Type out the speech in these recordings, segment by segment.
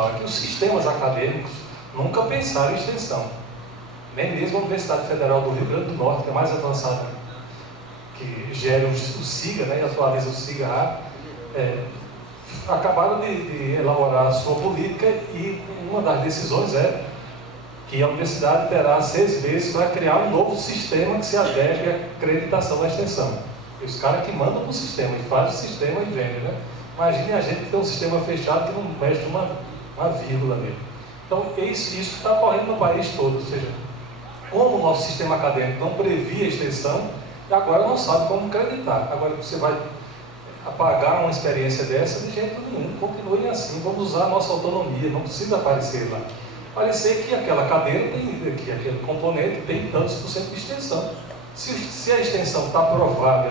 institucional, é que os sistemas acadêmicos nunca pensaram em extensão. Nem mesmo a Universidade Federal do Rio Grande do Norte, que é mais avançada, que gera o SIGA, né, e atualiza o SIGA, acabaram de elaborar a sua política, e uma das decisões é que a universidade terá 6 meses para criar um novo sistema que se adeque à acreditação da extensão. E os caras que mandam para o sistema, e fazem o sistema e vendem, né? Imagine a gente ter um sistema fechado que não mexe uma vírgula nele. Então, isso está ocorrendo no país todo, ou seja, como o nosso sistema acadêmico não previa a extensão, e agora não sabe como acreditar. Agora você vai apagar uma experiência dessa de jeito nenhum, continuem assim, vamos usar a nossa autonomia, não precisa aparecer lá. Parecer que aquela cadeira tem, que aquele componente tem tantos por cento de extensão. Se a extensão está aprovada,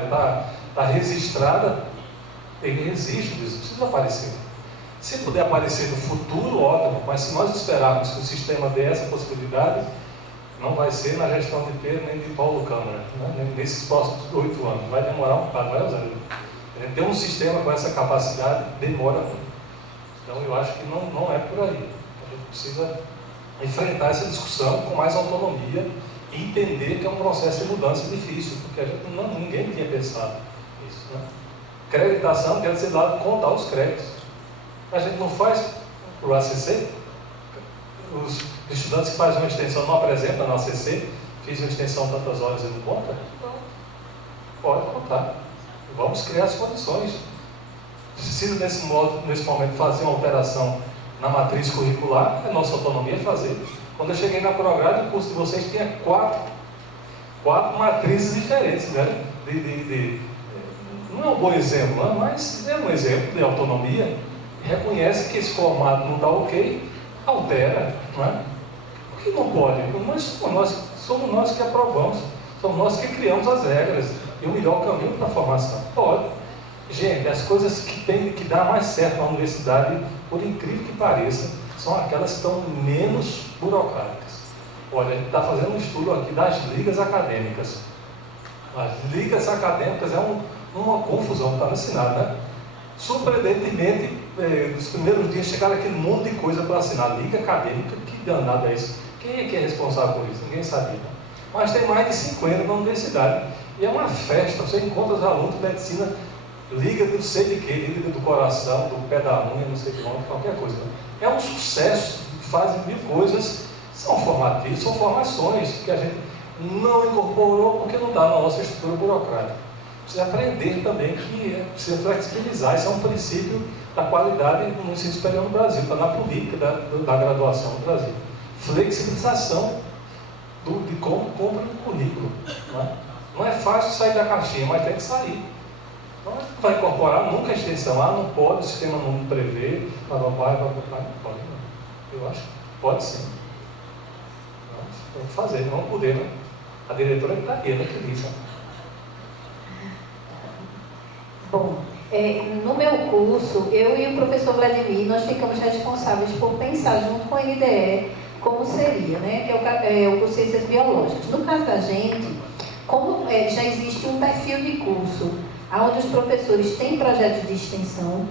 está registrada, ele existe, não precisa aparecer. Se puder aparecer no futuro, ótimo, mas se nós esperarmos que o sistema dê essa possibilidade, não vai ser na gestão de Pedro nem de Paulo Câmara, né? Nesses próximos 8 anos. Vai demorar um bocado, vai usar. Ter um sistema com essa capacidade demora muito. Então eu acho que não é por aí. A gente precisa enfrentar essa discussão com mais autonomia e entender que é um processo de mudança difícil, porque ninguém tinha pensado nisso, né? Creditação quer dizer lá contar os créditos. A gente não faz para o ACC, os estudantes que fazem uma extensão não apresentam na ACC, fiz uma extensão tantas horas e não conta? Não, pode contar. Vamos criar as condições. Precisa nesse momento fazer uma alteração na matriz curricular, é nossa autonomia fazer. Quando eu cheguei na Prograde, o curso de vocês tinha quatro matrizes diferentes, né? Não é um bom exemplo, né? Mas é um exemplo de autonomia. Reconhece que esse formato não está ok, altera, não é? Por que não pode? Mas somos nós que aprovamos, somos nós que criamos as regras e o melhor caminho para a formação. Pode. Gente, as coisas que tem que dar mais certo na universidade, por incrível que pareça, são aquelas que estão menos burocráticas. Olha, a gente está fazendo um estudo aqui das ligas acadêmicas. As ligas acadêmicas é uma confusão, está assinado, né? Surpreendentemente, nos primeiros dias chegaram aquele monte de coisa para assinar. Liga acadêmica, que danado é isso? Quem é que é responsável por isso? Ninguém sabia. Né? Mas tem mais de 50 na universidade. E é uma festa, você encontra os alunos de medicina, liga do sei de quê, liga do coração, do pé da unha, não sei de onde, qualquer coisa. Né? É um sucesso, fazem mil coisas, são formativos, são formações que a gente não incorporou porque não dá na nossa estrutura burocrática. Precisa aprender também que precisa flexibilizar, isso é um princípio da qualidade no ensino superior no Brasil, está na política da graduação no Brasil. Flexibilização de como compra no currículo. Não é fácil sair da caixinha, mas tem que sair. Não vai incorporar nunca a extensão, não pode, o sistema não prevê, não pode, não. Eu acho que pode sim. Vamos fazer, não vamos poder, né? A diretora está aí, ela que diz. Bom, no meu curso, eu e o professor Vladimir, nós ficamos responsáveis por pensar junto com a NDE como seria, né? Que é o curso de Ciências Biológicas. No caso da gente, como já existe um perfil de curso onde os professores têm projetos de extensão,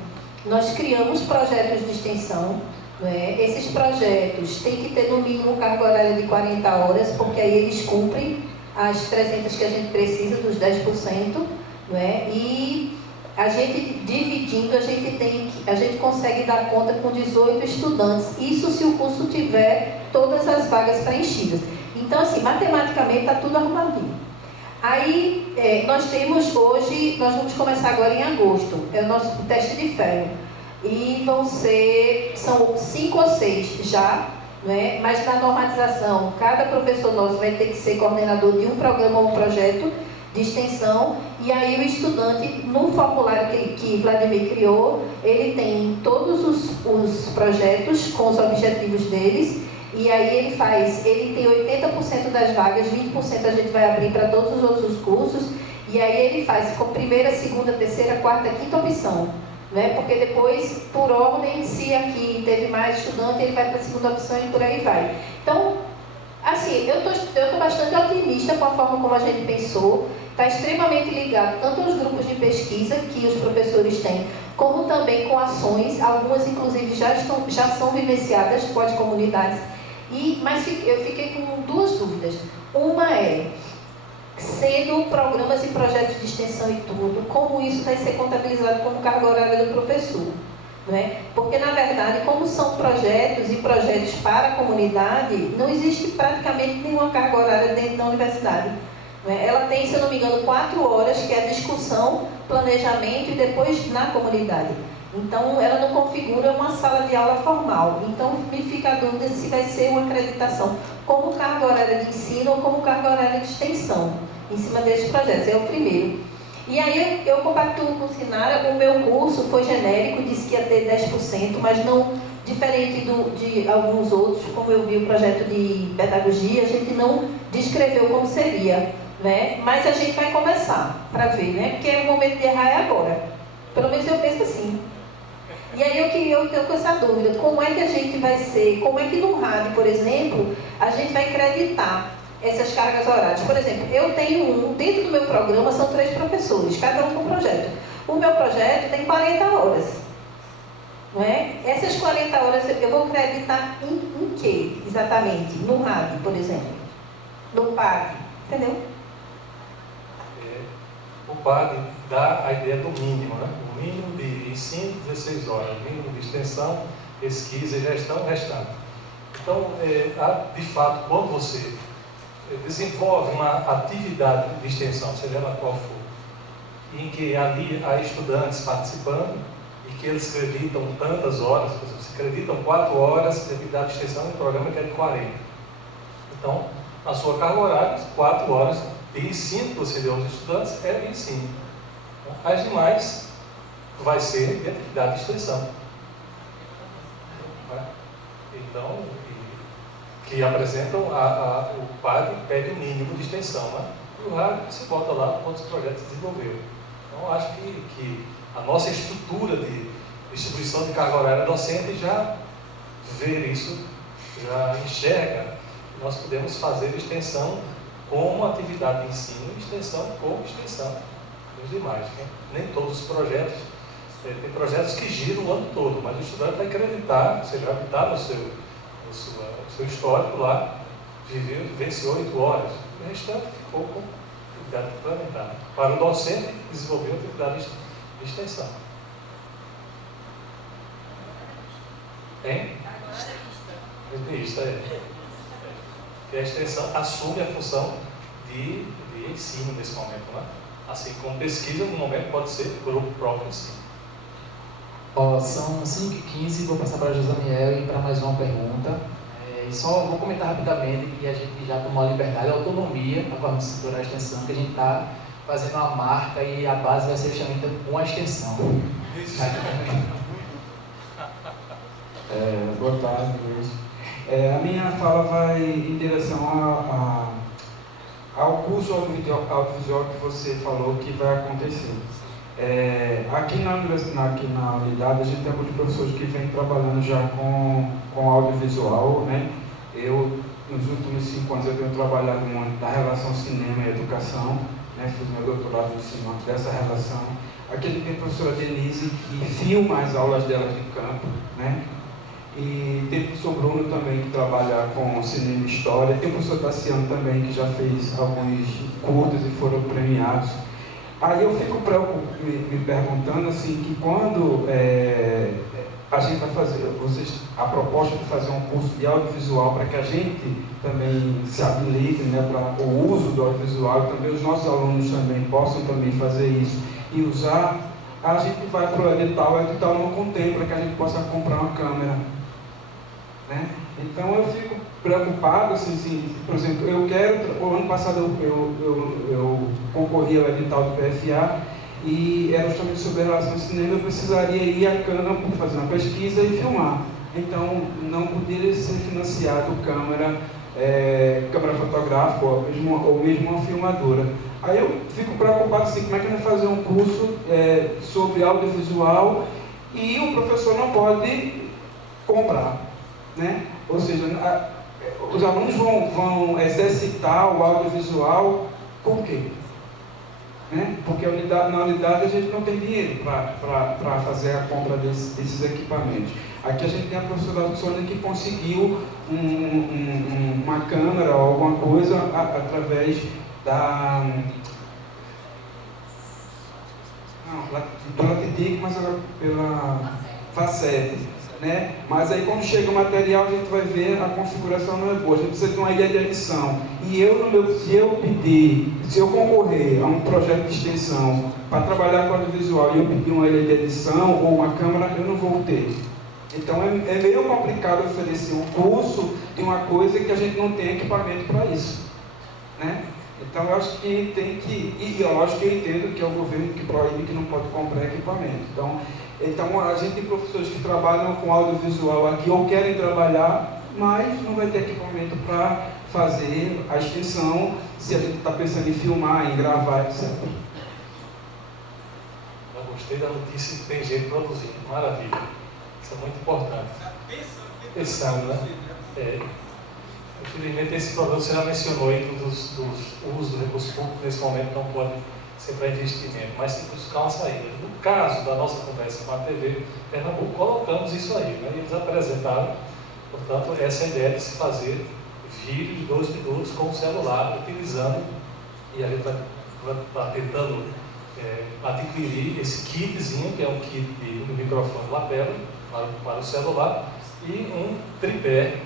nós criamos projetos de extensão, né? Esses projetos têm que ter no mínimo carga horária de 40 horas, porque aí eles cumprem as 300 que a gente precisa, dos 10%, né? E a gente dividindo, a gente consegue dar conta com 18 estudantes, isso se o curso tiver todas as vagas preenchidas. Então, assim, matematicamente está tudo arrumadinho. Aí, nós temos hoje, nós vamos começar agora em agosto, é o nosso teste de ferro. E são 5 ou 6 já, né? Mas na normatização, cada professor nosso vai ter que ser coordenador de um programa ou um projeto de extensão, e aí o estudante, no formulário que Vladimir criou, ele tem todos os projetos com os objetivos deles, e aí ele tem 80% das vagas, 20% a gente vai abrir para todos os outros cursos, e aí ele faz com primeira, segunda, terceira, quarta, quinta opção, né? Porque depois, por ordem, se aqui teve mais estudante, ele vai para a segunda opção e por aí vai. Então, assim, eu tô bastante otimista com a forma como a gente pensou, está extremamente ligado tanto aos grupos de pesquisa que os professores têm, como também com ações, algumas inclusive já são vivenciadas com as comunidades, mas eu fiquei com duas dúvidas. Uma é, sendo programas e projetos de extensão e tudo, como isso vai ser contabilizado como carga horária do professor? Né? Porque, na verdade, como são projetos e projetos para a comunidade, não existe praticamente nenhuma carga horária dentro da universidade. Né? Ela tem, se eu não me engano, 4 horas, que é a discussão, planejamento e depois na comunidade. Então, ela não configura uma sala de aula formal. Então, me fica a dúvida se vai ser uma acreditação como carga horária de ensino ou como carga horária de extensão, em cima desses projetos. É o primeiro. E aí eu compactuo com o Sinara, o meu curso foi genérico, disse que ia ter 10%, mas não, diferente de alguns outros, como eu vi o projeto de pedagogia, a gente não descreveu como seria, né? Mas a gente vai começar para ver, né? Porque o momento de errar é agora. Pelo menos eu penso assim. E aí eu tenho com essa dúvida, como é que a gente vai ser, como é que no rádio, por exemplo, a gente vai acreditar essas cargas horárias? Por exemplo, eu tenho dentro do meu programa são 3 professores, cada um com um projeto. O meu projeto tem 40 horas. Não é? Essas 40 horas eu vou acreditar em quê, exatamente? No rádio, por exemplo. No PAD, entendeu? O PAD dá a ideia do mínimo, né? O mínimo de ensino, 16 horas, o mínimo de extensão, pesquisa e gestão, restante. Então, de fato, quando você desenvolve uma atividade de extensão, seja ela qual for, em que ali há estudantes participando e que eles acreditam tantas horas, por exemplo, se acreditam 4 horas de atividade de extensão em um programa que é de 40. Então, a sua carga horária, 4 horas de ensino que você deu aos estudantes é de ensino. Então, as demais vai ser de atividade de extensão. Então, que apresentam o PAD pede o mínimo de extensão, né? E o rádio você volta lá quantos projetos desenvolveu. Então, acho que a nossa estrutura de distribuição de carga horária docente já vê isso, já enxerga que nós podemos fazer extensão como atividade de ensino e extensão como extensão dos demais. Né? Nem todos os projetos, tem projetos que giram o ano todo, mas o estudante vai acreditar, você já está no seu histórico lá, vivenciou 8 horas, o restante ficou com atividade complementar. Para o docente, desenvolver atividade de extensão. Hein? Isso que a extensão assume a função de ensino nesse momento, né? Assim como pesquisa, no momento pode ser grupo próprio ensino. São 5h15, vou passar para a Josamiel e para mais uma pergunta. E só vou comentar rapidamente que a gente já tomou a liberdade, a autonomia, a forma de estruturar a extensão, que a gente está fazendo uma marca e a base vai ser justamente com a extensão. Boa tarde, Luiz. A minha fala vai em direção ao curso audiovisual que você falou que vai acontecer. Aqui na unidade a gente tem alguns professores que vêm trabalhando já com audiovisual, né? Eu, nos últimos 5 anos, eu tenho trabalhado muito na relação cinema e educação, né? Fiz meu doutorado em cima dessa relação. Aqui a gente tem a professora Denise, que filma as aulas dela de campo, né? E tem o professor Bruno também, que trabalha com cinema e história. Tem o professor Tassiano também, que já fez alguns curtas e foram premiados. Aí eu fico me perguntando assim, que quando a gente vai fazer, a proposta de fazer um curso de audiovisual para que a gente também se habilite, né, para o uso do audiovisual, e também os nossos alunos também possam também fazer isso e usar, a gente vai para o edital não contempla que a gente possa comprar uma câmera. Né? Então eu fico preocupado, assim, por exemplo, o ano passado eu concorri ao edital do PFA e era justamente sobre relações de cinema, eu precisaria ir a campo, fazer uma pesquisa e filmar. Então não poderia ser financiado câmera fotográfica ou mesmo uma filmadora. Aí eu fico preocupado assim, como é que vai fazer um curso sobre audiovisual e o professor não pode comprar. Né? Ou seja, os alunos vão exercitar o audiovisual com o quê? né? Porque na unidade a gente não tem dinheiro para fazer a compra desses equipamentos. Aqui a gente tem a professora Sônia que conseguiu uma câmera ou alguma coisa através da... Não, pela TIDIC, mas agora pela FACEP, né? Mas aí quando chega o material a gente vai ver a configuração não é boa, a gente precisa de uma ilha de edição. E se eu concorrer a um projeto de extensão para trabalhar com audiovisual e eu pedir uma ilha de edição ou uma câmera, eu não vou ter. Então é meio complicado oferecer um curso de uma coisa que a gente não tem equipamento para isso, né? Então eu acho que tem que, e lógico que eu entendo que é o governo que proíbe que não pode comprar equipamento. Então a gente tem professores que trabalham com audiovisual aqui ou querem trabalhar, mas não vai ter equipamento para fazer a extensão se a gente está pensando em filmar, em gravar, etc. Eu gostei da notícia que tem gente produzindo, maravilha. Isso é muito importante. Pensando, né? Infelizmente, esse problema você já mencionou aí dos usos do recurso público, nesse momento não pode ser para investimento, mas tem que buscar uma saída. No caso da nossa conversa com a TV Pernambuco, colocamos isso aí, né? E eles apresentaram, portanto, essa ideia de se fazer vídeo de 2 minutos com o celular, utilizando, e a gente vai tentando adquirir esse kitzinho, que é um kit de microfone lapela para o celular, e um tripé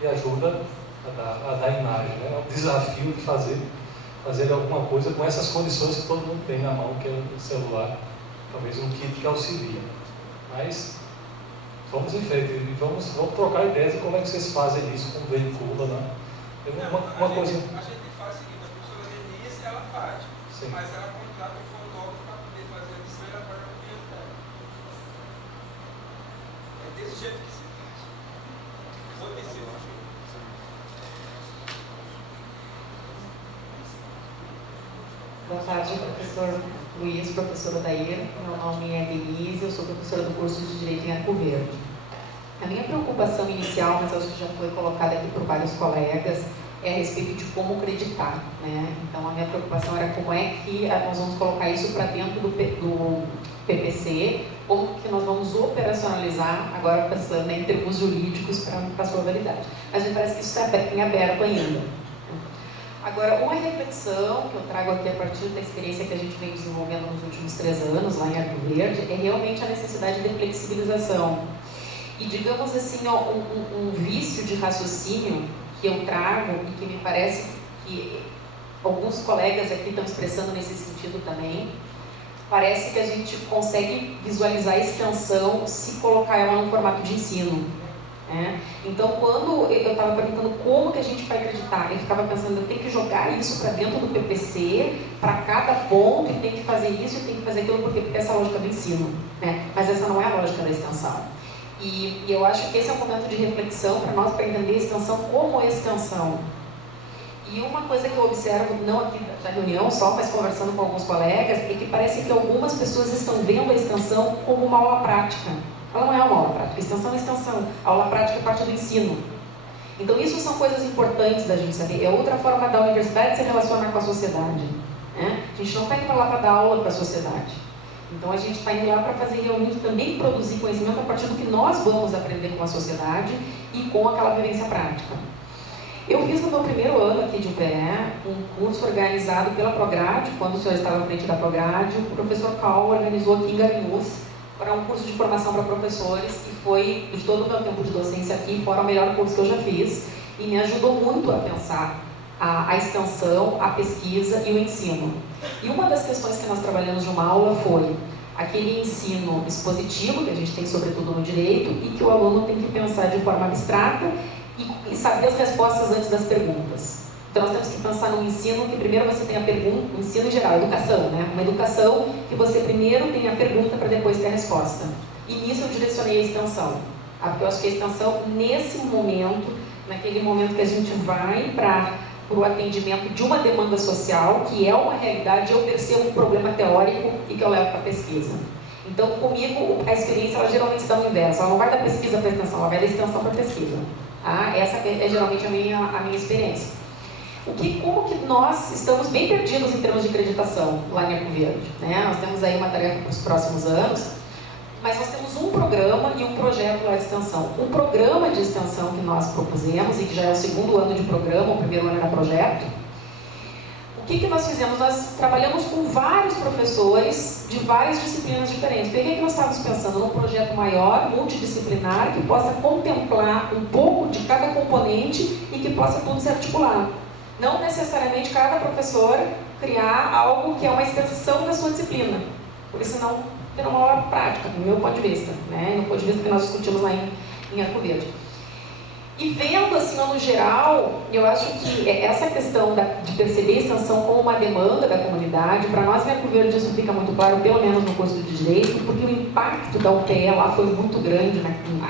que ajuda a dar imagem, né? É um desafio de fazer alguma coisa com essas condições que todo mundo tem na mão, que é o celular, talvez um kit que auxilia. Mas vamos em frente, vamos trocar ideias de como é que vocês fazem isso, como veicula, né? Uma coisa... A gente faz o seguinte, a professora Denise, ela faz, sim, mas ela contrata um fotógrafo para poder fazer a edição e ela paga o dinheiro dela. É desse jeito que se faz. Vou descer, eu acho. Boa tarde, professor Luiz, professora Daíra. Meu nome é Denise, eu sou professora do curso de Direito em Arco Verde. A minha preocupação inicial, mas acho que já foi colocada aqui por vários colegas, é a respeito de como acreditar, né? Então, a minha preocupação era como é que nós vamos colocar isso para dentro do PPC, como que nós vamos operacionalizar, agora pensando em termos jurídicos para a sua validade. Mas me parece que isso está em aberto ainda. Agora, uma reflexão que eu trago aqui a partir da experiência que a gente vem desenvolvendo nos últimos 3 anos lá em Arco Verde é realmente a necessidade de flexibilização. E, digamos assim, um vício de raciocínio que eu trago e que me parece que alguns colegas aqui estão expressando nesse sentido também, parece que a gente consegue visualizar a extensão se colocar ela num formato de ensino. Então, quando eu estava perguntando como que a gente vai acreditar, eu ficava pensando, eu tenho que jogar isso para dentro do PPC, para cada ponto, e tem que fazer isso, e tem que fazer aquilo, porque essa é a lógica do ensino, né? Mas essa não é a lógica da extensão. E eu acho que esse é um momento de reflexão para nós, para entender a extensão como extensão. E uma coisa que eu observo, não aqui da reunião só, mas conversando com alguns colegas, é que parece que algumas pessoas estão vendo a extensão como uma aula prática. Ela não é uma aula prática, extensão é extensão. A aula prática é parte do ensino. Então, isso são coisas importantes da gente saber. É outra forma da universidade se relacionar com a sociedade, né? A gente não está indo lá para dar aula para a sociedade. Então, a gente está indo lá para fazer realmente também produzir conhecimento a partir do que nós vamos aprender com a sociedade e com aquela vivência prática. Eu fiz no meu primeiro ano aqui de UPE um curso organizado pela Prograde, quando o senhor estava à frente da Prograde, o professor Cal organizou aqui em Garanhuns, para um curso de formação para professores, e foi, de todo o meu tempo de docência aqui, fora o melhor curso que eu já fiz, e me ajudou muito a pensar a extensão, a pesquisa e o ensino. E uma das questões que nós trabalhamos de uma aula foi aquele ensino expositivo, que a gente tem sobretudo no direito, e que o aluno tem que pensar de forma abstrata e saber as respostas antes das perguntas. Então, nós temos que pensar num ensino que primeiro você tem a pergunta, um ensino em geral, educação, né? Uma educação que você primeiro tem a pergunta para depois ter a resposta. E nisso eu direcionei a extensão. Porque eu acho que a extensão, nesse momento, naquele momento que a gente vai para o atendimento de uma demanda social, que é uma realidade, eu percebo um problema teórico e que eu levo para a pesquisa. Então, comigo, a experiência, ela geralmente se dá no inverso. Ela não vai da pesquisa para a extensão, ela vai da extensão para a pesquisa. Essa é geralmente a minha experiência. Como que nós estamos bem perdidos em termos de acreditação lá em Arco Verde, né? Nós temos aí uma tarefa para os próximos anos, mas nós temos um programa e um projeto lá de extensão. O programa de extensão que nós propusemos, e que já é o segundo ano de programa, o primeiro ano era projeto, o que nós fizemos? Nós trabalhamos com vários professores de várias disciplinas diferentes. Por que nós estávamos pensando num projeto maior, multidisciplinar, que possa contemplar um pouco de cada componente e que possa tudo se articular. Não necessariamente cada professor criar algo que é uma extensão da sua disciplina, porque senão vira uma aula prática, no meu ponto de vista, né? No ponto de vista que nós discutimos lá em Arco Verde. E vendo assim, no geral, eu acho que essa questão de perceber a extensão como uma demanda da comunidade, para nós em Arco Verde isso fica muito claro, pelo menos no curso de Direito, porque o impacto da UPE lá foi muito grande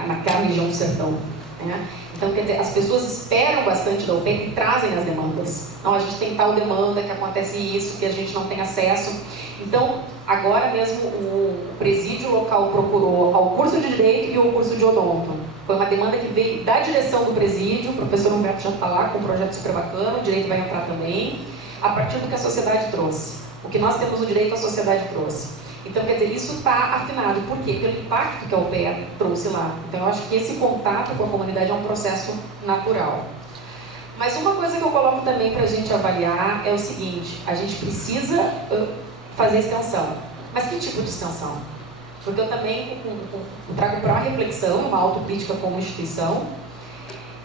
naquela região do sertão, né? Então, quer dizer, as pessoas esperam bastante da UPE e trazem as demandas. Não, a gente tem tal demanda, que acontece isso, que a gente não tem acesso. Então, agora mesmo o presídio local procurou ao curso de Direito e ao curso de Odonto. Foi uma demanda que veio da direção do presídio, o professor Humberto já está lá com um projeto super bacana, o Direito vai entrar também, a partir do que a sociedade trouxe. O que nós temos no Direito, a sociedade trouxe. Então, quer dizer, isso está afinado. Por quê? Pelo impacto que a UPE trouxe lá. Então, eu acho que esse contato com a comunidade é um processo natural. Mas uma coisa que eu coloco também para a gente avaliar é o seguinte: a gente precisa fazer extensão. Mas que tipo de extensão? Porque eu também trago para uma reflexão, uma autocrítica como instituição.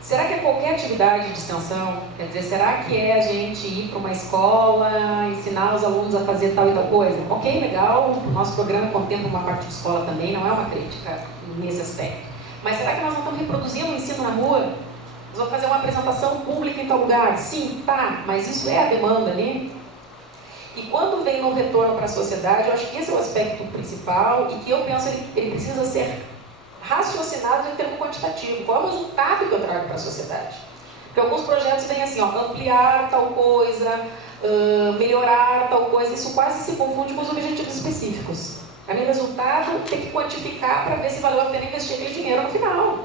Será que é qualquer atividade de extensão? Quer dizer, será que é a gente ir para uma escola, ensinar os alunos a fazer tal e tal coisa? Ok, legal, o nosso programa contempla uma parte de escola também, não é uma crítica nesse aspecto. Mas será que nós não estamos reproduzindo o ensino na rua? Nós vamos fazer uma apresentação pública em tal lugar? Sim, tá, mas isso é a demanda, né? E quando vem no retorno para a sociedade, eu acho que esse é o aspecto principal e que eu penso que ele precisa ser raciocinado em termo quantitativo. Qual é o resultado que eu trago para a sociedade? Porque alguns projetos vêm assim, ó, ampliar tal coisa, melhorar tal coisa, isso quase se confunde com os objetivos específicos. Para mim, o resultado tem que quantificar para ver se valeu a pena investir aquele dinheiro no final.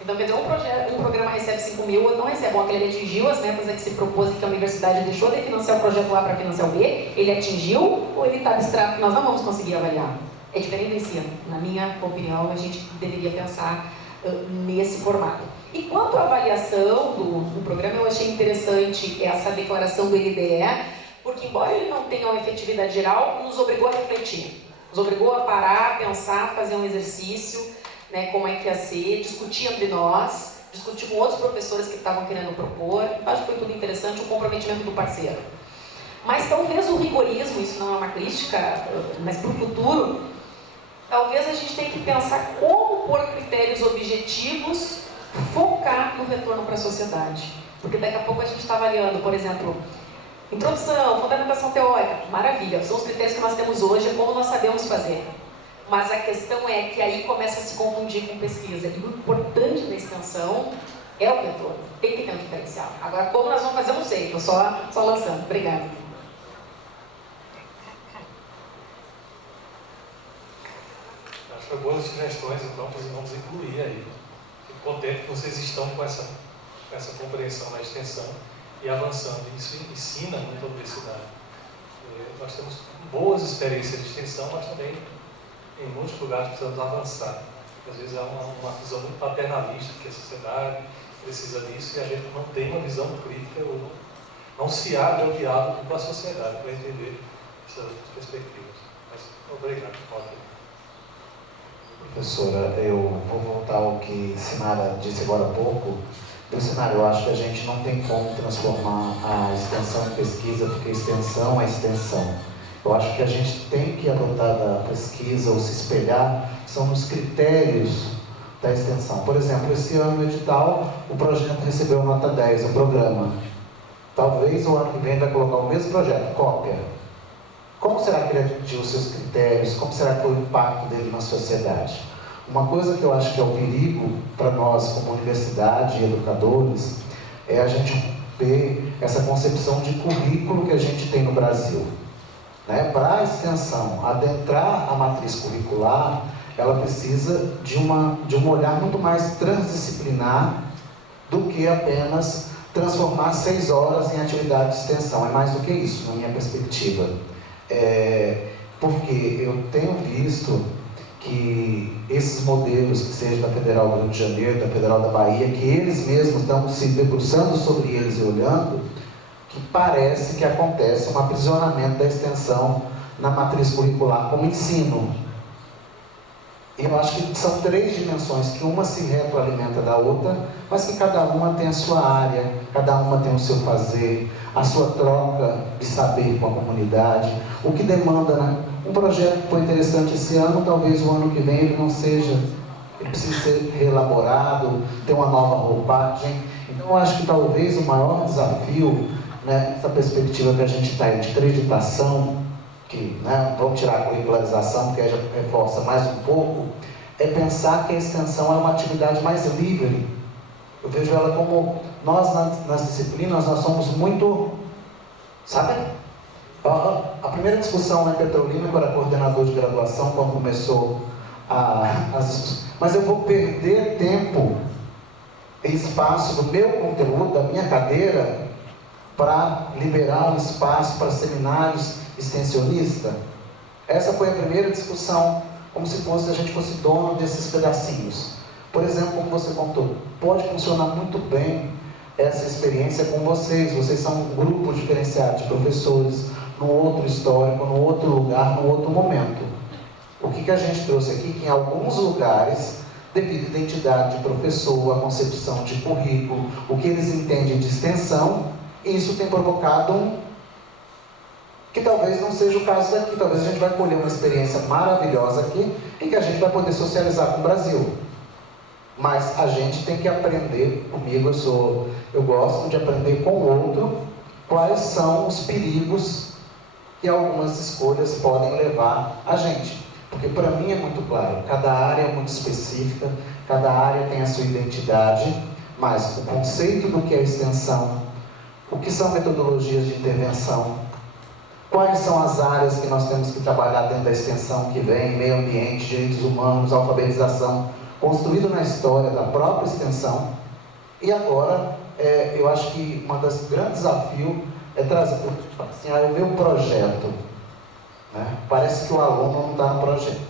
Então, quer dizer, um programa recebe 5 mil, outro não recebe. Bom, aquele ele atingiu as metas que se propôs e que a universidade deixou de financiar o projeto A para financiar o B, ele atingiu ou ele está abstrato que nós não vamos conseguir avaliar? É diferente do ensino. Na minha opinião, a gente deveria pensar nesse formato. E quanto à avaliação do programa, eu achei interessante essa declaração do NDE, porque embora ele não tenha uma efetividade geral, nos obrigou a refletir. Nos obrigou a parar, pensar, fazer um exercício, né, como é que ia ser, discutir entre nós, discutir com outros professores que estavam querendo propor. Acho que foi tudo interessante, o comprometimento do parceiro. Mas talvez o rigorismo, isso não é uma crítica, mas para o futuro, talvez a gente tenha que pensar como, por critérios objetivos, focar no retorno para a sociedade. Porque daqui a pouco a gente está avaliando, por exemplo, introdução, fundamentação teórica, maravilha, são os critérios que nós temos hoje, é como nós sabemos fazer. Mas a questão é que aí começa a se confundir com pesquisa. E o importante da extensão é o retorno. Tem que ter um diferencial. Agora, como nós vamos fazer, eu não sei. Estou só lançando. Obrigada. Acho que foi boas sugestões, então, vamos incluir aí. Fico contente que vocês estão com essa compreensão na extensão e avançando. Isso ensina muito a universidade. Nós temos boas experiências de extensão, mas também em muitos lugares precisamos avançar. Às vezes há uma visão muito paternalista que a sociedade precisa disso e a gente não tem uma visão crítica ou não se abre ao diálogo com a sociedade para entender essas perspectivas. Mas, obrigado. Professora, eu vou voltar ao que Sinara disse agora há pouco. Sinara, eu acho que a gente não tem como transformar a extensão em pesquisa, porque extensão é extensão. Eu acho que a gente tem que adotar da pesquisa ou se espelhar são nos critérios da extensão. Por exemplo, esse ano no edital, o projeto recebeu nota 10, o programa. Talvez o ano que vem vai colocar o mesmo projeto, cópia. Como será que ele atingiu os seus critérios? Como será que foi o impacto dele na sociedade? Uma coisa que eu acho que é o perigo para nós, como universidade e educadores, é a gente romper essa concepção de currículo que a gente tem no Brasil. Para a extensão adentrar a matriz curricular, ela precisa de um olhar muito mais transdisciplinar do que apenas transformar 6 horas em atividade de extensão. É mais do que isso, na minha perspectiva. Porque eu tenho visto que esses modelos, que seja da Federal do Rio de Janeiro, da Federal da Bahia, que eles mesmos estão se debruçando sobre eles e olhando, que parece que acontece um aprisionamento da extensão na matriz curricular como ensino. Eu acho que são 3 dimensões, que uma se retroalimenta da outra, mas que cada uma tem a sua área, cada uma tem o seu fazer, a sua troca de saber com a comunidade, o que demanda, né? Um projeto que foi interessante esse ano, talvez o ano que vem ele não seja, ele precisa ser reelaborado, ter uma nova roupagem. Então eu acho que talvez o maior desafio, né, nessa perspectiva que a gente está aí de acreditação, que, né, vamos tirar a curricularização, que já reforça mais um pouco, é pensar que a extensão é uma atividade mais livre. Eu vejo ela como, nós nas disciplinas, nós somos muito, sabe? A primeira discussão na Petrolina, eu era coordenador de graduação, quando começou as discussões, mas eu vou perder tempo e espaço do meu conteúdo, da minha cadeira, para liberar um espaço para seminários extensionistas? Essa foi a primeira discussão, como se a gente fosse dono desses pedacinhos. Por exemplo, como você contou, pode funcionar muito bem essa experiência com vocês. Vocês são um grupo diferenciado de professores, num outro histórico, num outro lugar, num outro momento. O que a gente trouxe aqui, que em alguns lugares, devido à identidade de professor, a concepção de currículo, o que eles entendem de extensão, isso tem provocado que talvez não seja o caso daqui. Talvez a gente vai colher uma experiência maravilhosa aqui e que a gente vai poder socializar com o Brasil. Mas a gente tem que aprender, comigo eu gosto de aprender com o outro, quais são os perigos que algumas escolhas podem levar a gente. Porque para mim é muito claro, cada área é muito específica, cada área tem a sua identidade, mas o conceito do que é extensão, o que são metodologias de intervenção, quais são as áreas que nós temos que trabalhar dentro da extensão que vem, meio ambiente, direitos humanos, alfabetização, construído na história da própria extensão. E agora, eu acho que um dos grandes desafios é trazer, assim, eu ver um projeto, né? Parece que o aluno não está no projeto.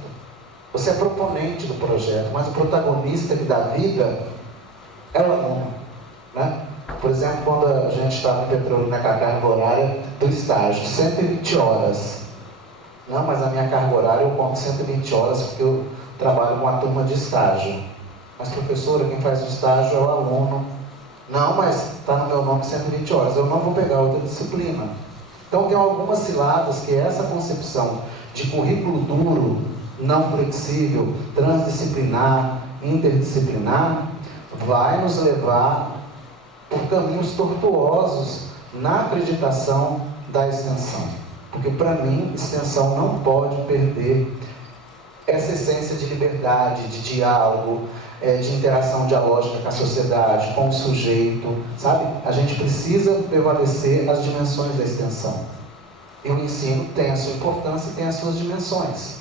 Você é proponente do projeto, mas o protagonista que dá vida é o aluno, né? Por exemplo, quando a gente estava em Petrolina com a carga horária do estágio, 120 horas. Não, mas a minha carga horária eu conto 120 horas porque eu trabalho com a turma de estágio. Mas professora, quem faz o estágio é o aluno. Não, mas está no meu nome 120 horas, eu não vou pegar outra disciplina. Então tem algumas ciladas que essa concepção de currículo duro, não flexível, transdisciplinar, interdisciplinar, vai nos levar por caminhos tortuosos na acreditação da extensão. Porque para mim, extensão não pode perder essa essência de liberdade, de diálogo, de interação dialógica com a sociedade, com o sujeito, sabe? A gente precisa prevalecer as dimensões da extensão. E o ensino tem a sua importância e tem as suas dimensões,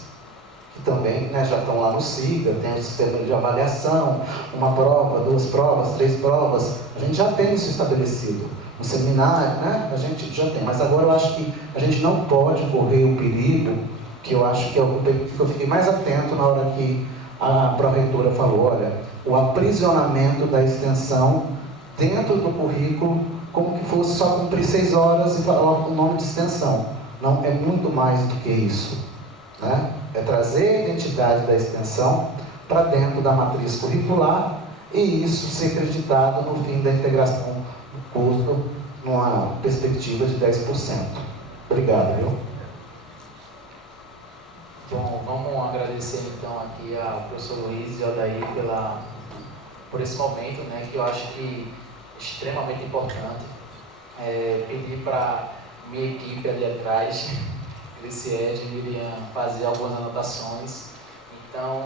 que também, né, já estão lá no SIGA, tem o sistema de avaliação, uma prova, 2 provas, 3 provas, a gente já tem isso estabelecido. No seminário, né, a gente já tem, mas agora eu acho que a gente não pode correr o perigo, que eu acho que eu fiquei mais atento na hora que a pró-reitora falou, olha, o aprisionamento da extensão dentro do currículo, como que fosse só cumprir 6 horas e falar o nome de extensão. Não, é muito mais do que isso, né? É trazer a identidade da extensão para dentro da matriz curricular e isso ser acreditado no fim da integração do curso numa perspectiva de 10%. Obrigado, viu? Bom, vamos agradecer então aqui a professora Luiz e ao Odair por esse momento, né, que eu acho que é extremamente importante. Pedir para minha equipe ali atrás, Criciege e Miriam, fazer algumas anotações. Então,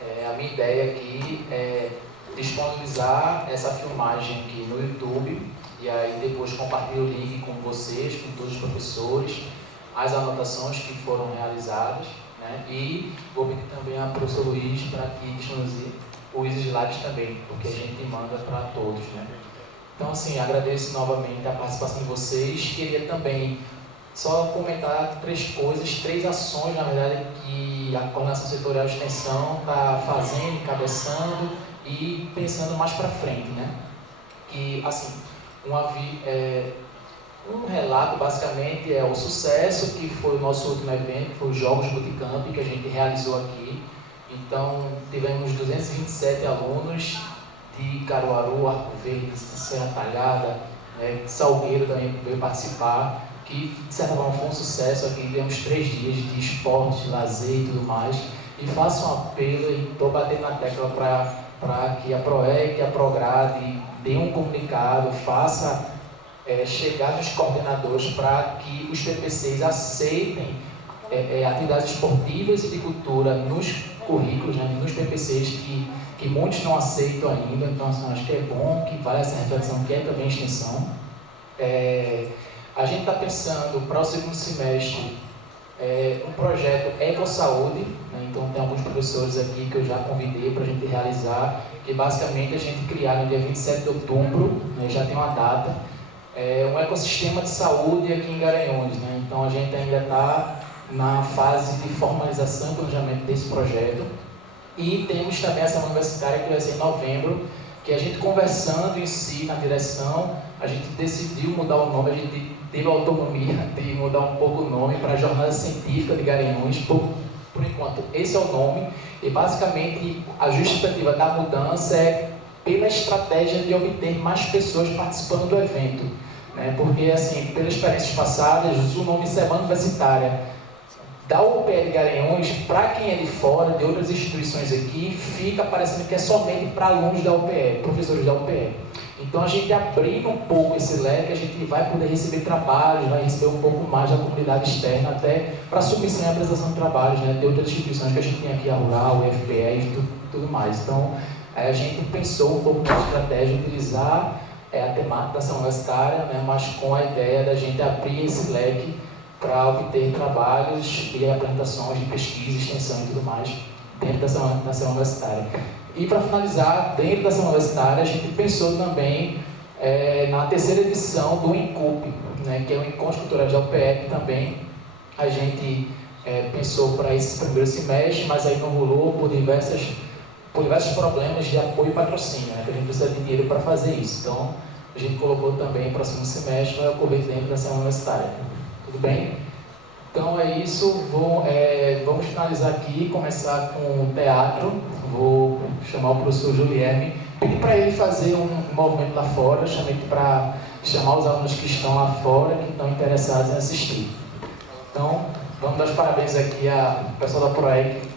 a minha ideia aqui é disponibilizar essa filmagem aqui no YouTube e aí depois compartilho o link com vocês, com todos os professores, as anotações que foram realizadas, né? E vou pedir também a professora Luiz para que disponibilize os slides também, porque a gente manda para todos, né? Então, assim, agradeço novamente a participação de vocês. Queria também só comentar 3 coisas, 3 ações, na verdade, que a Coordenação Setorial de Extensão está fazendo, encabeçando e pensando mais para frente, né? Que, assim, um relato, basicamente, é o sucesso que foi o nosso último evento, que foi os Jogos Bootcamp, que a gente realizou aqui. Então, tivemos 227 alunos de Caruaru, Arco Verde, Serra Talhada, Salgueiro também veio participar, que de certa forma foi um sucesso aqui. Tivemos 3 dias de esporte, lazer e tudo mais. E faço um apelo e estou batendo na tecla para que a PROEC, a Prograde dê um comunicado, faça chegar nos coordenadores para que os PPCs aceitem atividades esportivas e de cultura nos currículos, né, nos PPCs que muitos não aceitam ainda. Então, assim, acho que é bom, que vale essa reflexão, que é também extensão. A gente está pensando para o segundo semestre um projeto EcoSaúde, né? Então tem alguns professores aqui que eu já convidei para a gente realizar, que basicamente a gente criar no dia 27 de outubro, né, já tem uma data, um ecossistema de saúde aqui em Garanhuns, né? Então a gente ainda está na fase de formalização e planejamento desse projeto. E temos também a Semana Universitária, que vai ser em novembro, que a gente conversando em si na direção, a gente decidiu mudar o nome, a gente teve a autonomia de mudar um pouco o nome para a Jornada Científica de Garanhuns. Por enquanto, esse é o nome, e basicamente a justificativa da mudança é pela estratégia de obter mais pessoas participando do evento, né? Porque, assim, pelas experiências passadas, o nome Semana Universitária da UPE de Garanhuns, para quem é de fora, de outras instituições aqui, fica parecendo que é somente para alunos da UPE, professores da UPE. Então, a gente abrindo um pouco esse leque, a gente vai poder receber trabalhos, vai receber um pouco mais da comunidade externa, até para submissão e apresentação de trabalhos, né, de outras instituições que a gente tem aqui, a Rural, o IFPE e tudo mais. Então, a gente pensou um pouco na estratégia de utilizar a temática da ação universitária, né, mas com a ideia da gente abrir esse leque para obter trabalhos e apresentações de pesquisa, extensão e tudo mais dentro da ação universitária. E para finalizar, dentro da ação universitária, a gente pensou também na 3ª edição do ENCUP, né, que é o Encontro Cultural da UPE, que também a gente pensou para esse primeiro semestre, mas aí não rolou por diversos problemas de apoio e patrocínio, né, que a gente precisa de dinheiro para fazer isso. Então, a gente colocou também para o próximo semestre, vai ocorrer dentro da ação universitária. Tudo bem? Então é isso, vamos finalizar aqui, começar com o teatro. Vou chamar o professor Julierme, pedir para ele fazer um movimento lá fora, chamei para chamar os alunos que estão lá fora, que estão interessados em assistir. Então, vamos dar os parabéns aqui ao pessoal da PROEC.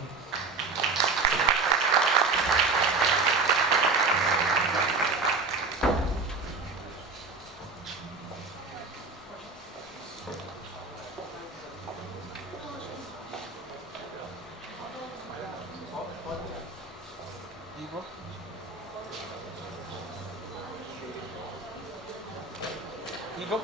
Igor?